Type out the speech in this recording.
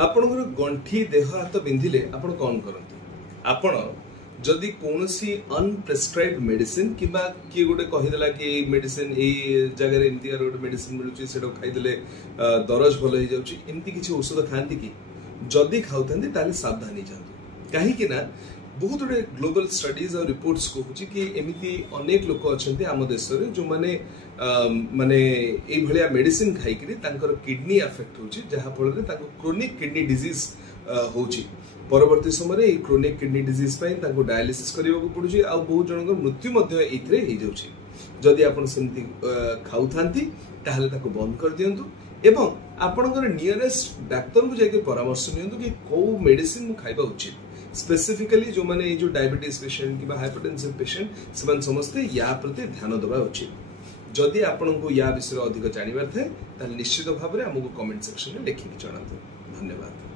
आपणकर गंठी देह हाथ बिंधिले आपण कौन करते आपण जदि कौन सी अनप्रेस्क्राइब्ड मेडिसिन किबा किए गोटे कहीदेला कि मेडिसिन ए जगह एमती गोटे मेडिसिन मिलूँ से खाईदे दरज भल हो जाती किसी औषध खाती कि जदि खाऊँ ताले सावधान जातु कहीं बहुत गुड़े ग्लोबल स्टडीज और रिपोर्ट्स कहूँ कि एमती अनेक लोक अच्छा आम देश में जो मैंने माने ये मेडिसिन खाई किडनी अफेक्ट हो जहाँफल क्रोनिक किडनी डिजीज हो परवर्ती समय क्रोनिक किडनी डिजीज डायलिसिस करने को पड़ुଛି आ बहुत जन मृत्यु ये जदि आप खाऊ ताको बंद कर दिंतु एवं आपणकर नियरेस्ट डाक्तर को जाके परामर्श नियंतु कि कौ मेडिसिन खाइबा उचित स्पेसिफिकली जो माने जो डायबिटीज पेशेंट कि हाइपरटेंसिव पेशेंट से समस्ते या प्रति ध्यान देवा उचित जदि आपको या विषय अधिक जानवर थाए निश्चित भाव में आमको कमेंट सेक्शन में लिखिक जनातु धन्यवाद।